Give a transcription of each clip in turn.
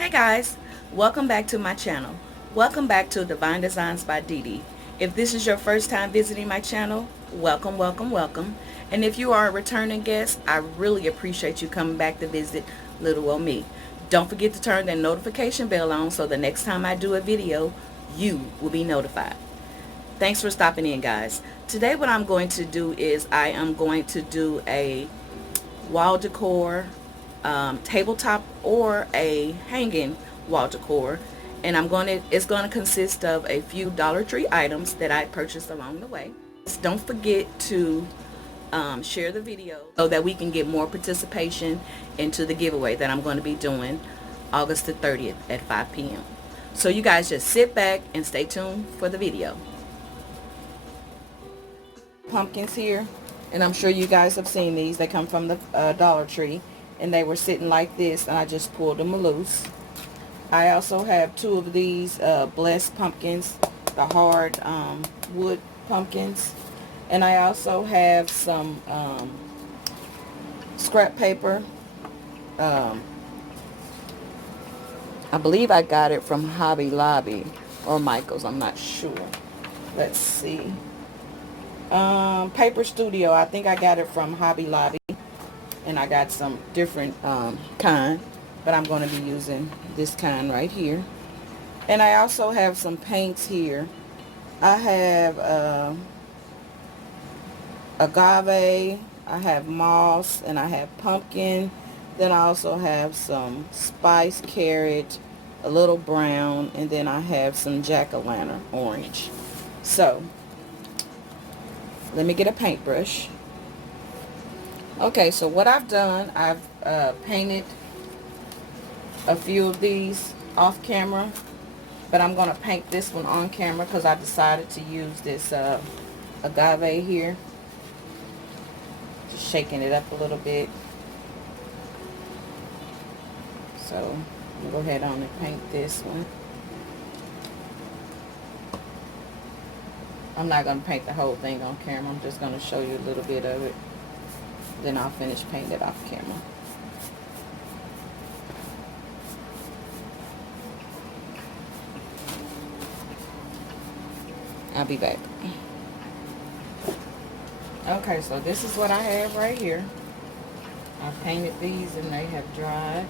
Hey guys, welcome back to my channel. Welcome back to Divine Designs by Dee Dee. If this is your first time visiting my channel, welcome, welcome, welcome. And if you are a returning guest, I really appreciate you coming back to visit little old me. Don't forget to turn that notification bell on so the next time I do a video, you will be notified. Thanks for stopping in, guys. Today what I'm going to do is I am going to do a wall decor, tabletop, or a hanging wall decor, and it's going to consist of a few Dollar Tree items that I purchased along the way. Don't forget to share the video so that we can get more participation into the giveaway that I'm going to be doing August the 30th at 5 p.m. So you guys just sit back and stay tuned for the video. Pumpkins here, and I'm sure you guys have seen these. They come from the Dollar Tree, and they were sitting like this, and I just pulled them loose. I also have two of these blessed pumpkins, the hard wood pumpkins, and I also have some scrap paper. I believe I got it from Hobby Lobby or Michael's, I'm not sure. Let's see. Paper Studio, I think I got it from Hobby Lobby, and I got some different kind, but I'm going to be using this kind right here. And I also have some paints here. I have agave, I have moss, and I have pumpkin. Then I also have some spice carrot, a little brown, and then I have some jack-o'-lantern orange. So let me get a paintbrush. Okay, so what I've done, I've painted a few of these off camera, but I'm going to paint this one on camera because I decided to use this agave here. Just shaking it up a little bit. So I'm going to go ahead on and paint this one. I'm not going to paint the whole thing on camera. I'm just going to show you a little bit of it. Then I'll finish painting it off camera. I'll be back. Okay, so this is what I have right here. I painted these and they have dried.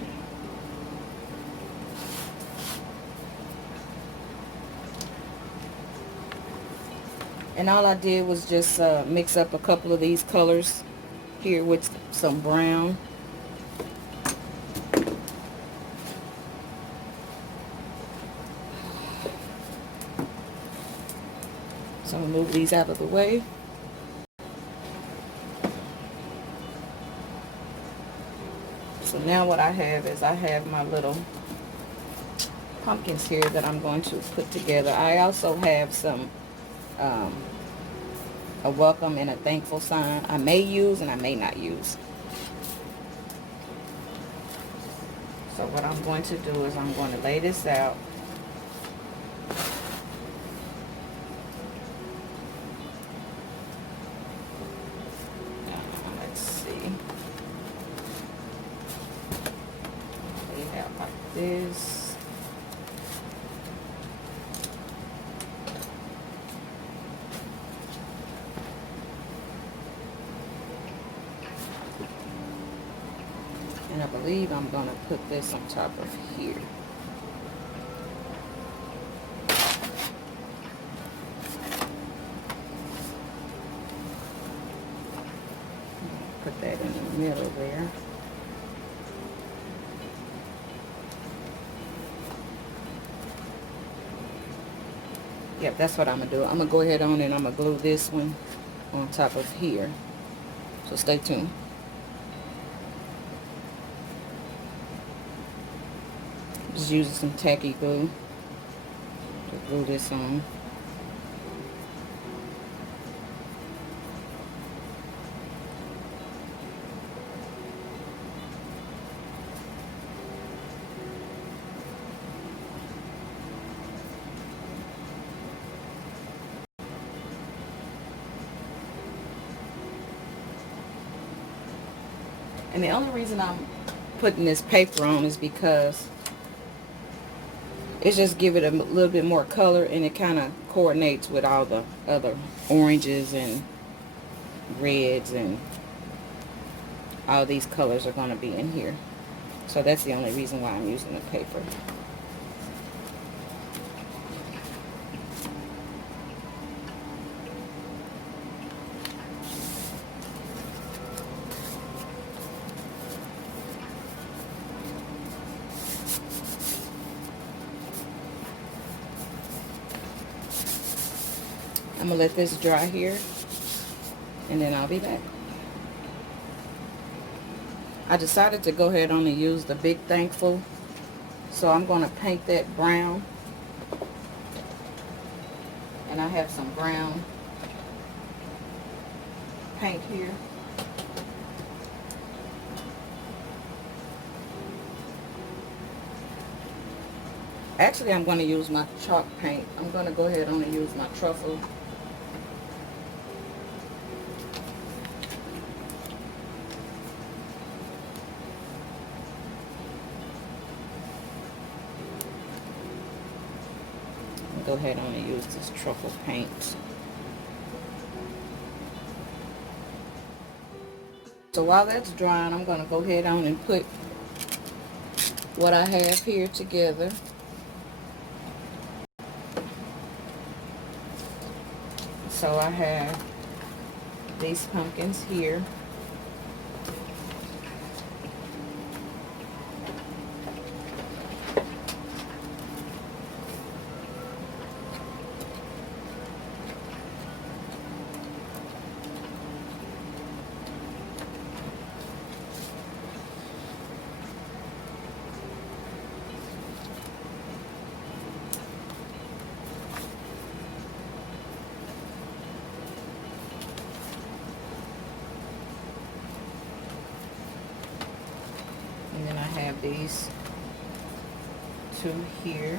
And all I did was just mix up a couple of these colors here with some brown. So I'm going to move these out of the way. So now what I have is I have my little pumpkins here that I'm going to put together. I also have some a welcome and a thankful sign I may use and I may not use. So what I'm going to do is I'm going to lay this out. Let's see. Lay it out like this. And I believe I'm going to put this on top of here. Put that in the middle there. Yep, that's what I'm going to do. I'm going to go ahead on and I'm going to glue this one on top of here. So stay tuned. Just using some tacky glue to glue this on. And the only reason I'm putting this paper on is because It's just give it a little bit more color, and it kind of coordinates with all the other oranges and reds, and all these colors are going to be in here. So that's the only reason why I'm using the paper. I'm going to let this dry here, and then I'll be back. I decided to go ahead on and use the Big Thankful. So I'm going to paint that brown. And I have some brown paint here. Actually, I'm going to use my chalk paint. I'm going to go ahead on and use my truffle. Go ahead on and use this truffle paint. So while that's drying, I'm going to go ahead on and put what I have here together. So I have these pumpkins here. And then I have these two here.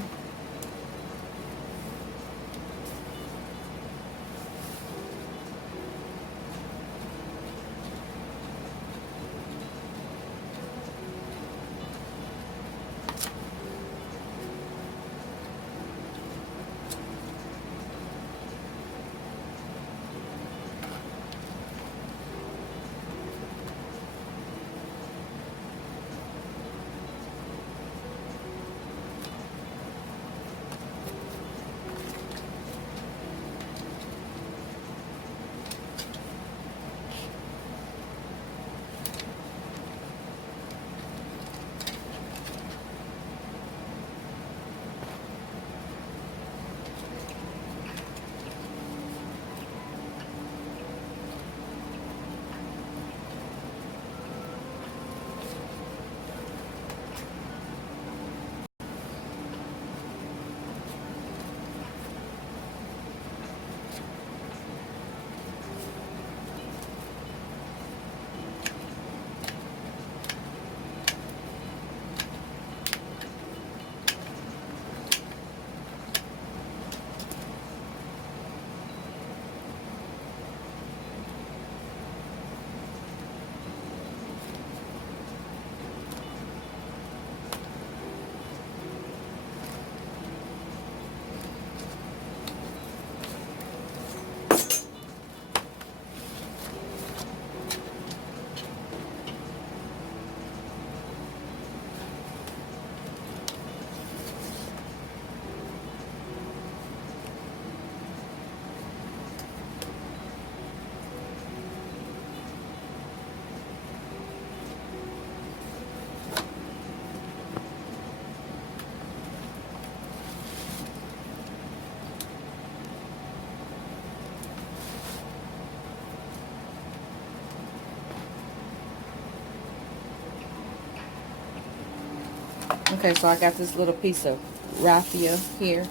Okay, so I got this little piece of raffia here,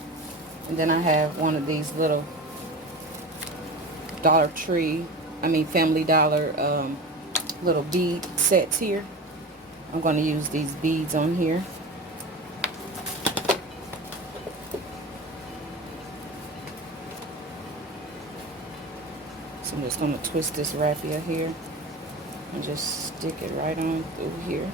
and then I have one of these little Family Dollar little bead sets here. I'm going to use these beads on here. So I'm just going to twist this raffia here and just stick it right on through here.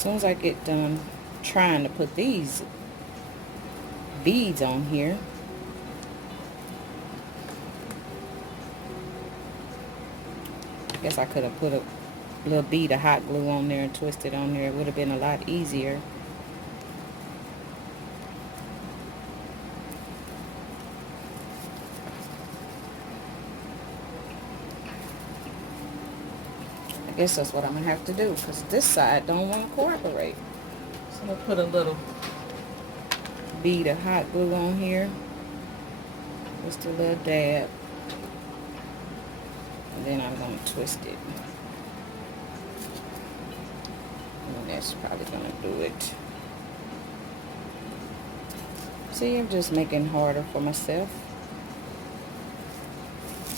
soon as I get done trying to put these beads on here, I guess I could have put a little bead of hot glue on there and twisted on there. It would have been a lot easier. I guess that's what I'm gonna have to do, because this side don't want to cooperate. So I'm gonna put a little bead of hot glue on here, just a little dab, and then I'm gonna twist it. And that's probably gonna do it. See, I'm just making it harder for myself.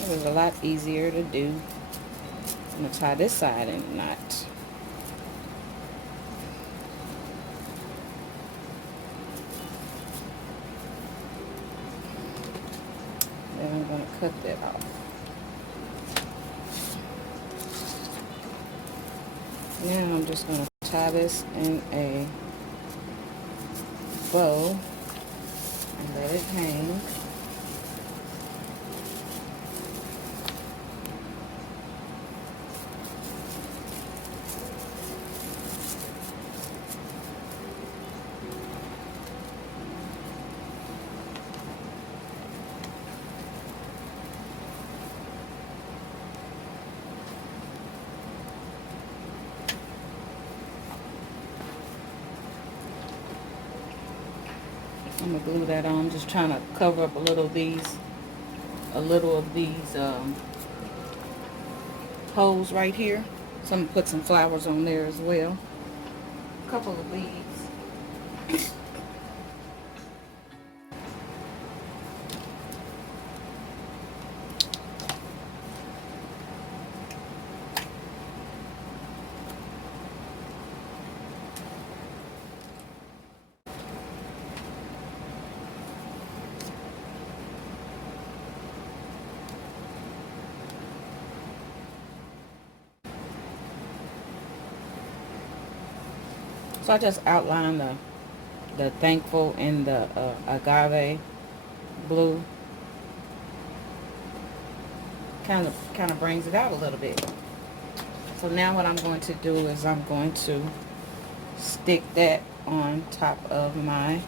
It was a lot easier to do. I'm gonna tie this side in a knot. Then I'm gonna cut that off. Now I'm just gonna tie this in a bow and let it hang. I'm gonna glue that on. I'm just trying to cover up a little of these holes right here. So I'm gonna put some flowers on there as well. A couple of beads. So I just outlined the thankful and the agave blue. Kind of brings it out a little bit. So now what I'm going to do is I'm going to stick that on top of my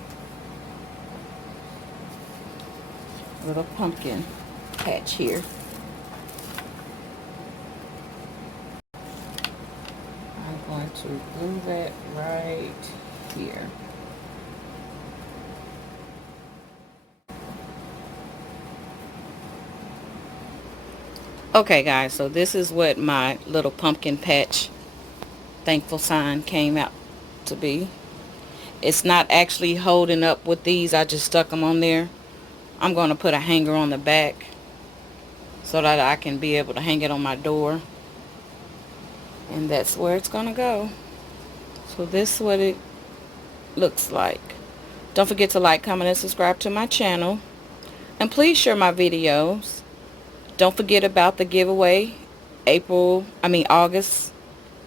little pumpkin patch here. I'm going to glue that right here. Okay guys, so this is what my little pumpkin patch thankful sign came out to be. It's not actually holding up with these. I just stuck them on there. I'm going to put a hanger on the back so that I can be able to hang it on my door. And that's where it's going to go. So this is what it looks like. Don't forget to like, comment, and subscribe to my channel. And please share my videos. Don't forget about the giveaway. August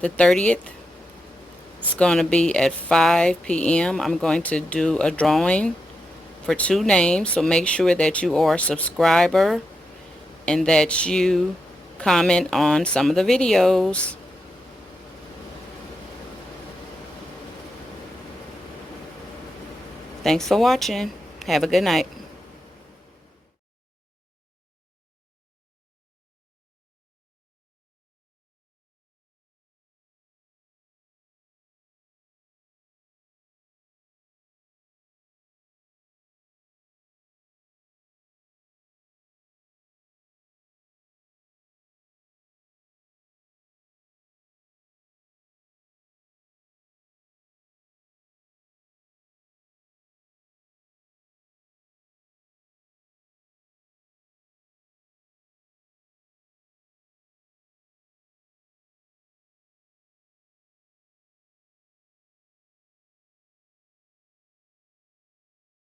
the 30th. It's going to be at 5 p.m. I'm going to do a drawing for 2 names. So make sure that you are a subscriber and that you comment on some of the videos. Thanks for watching. Have a good night.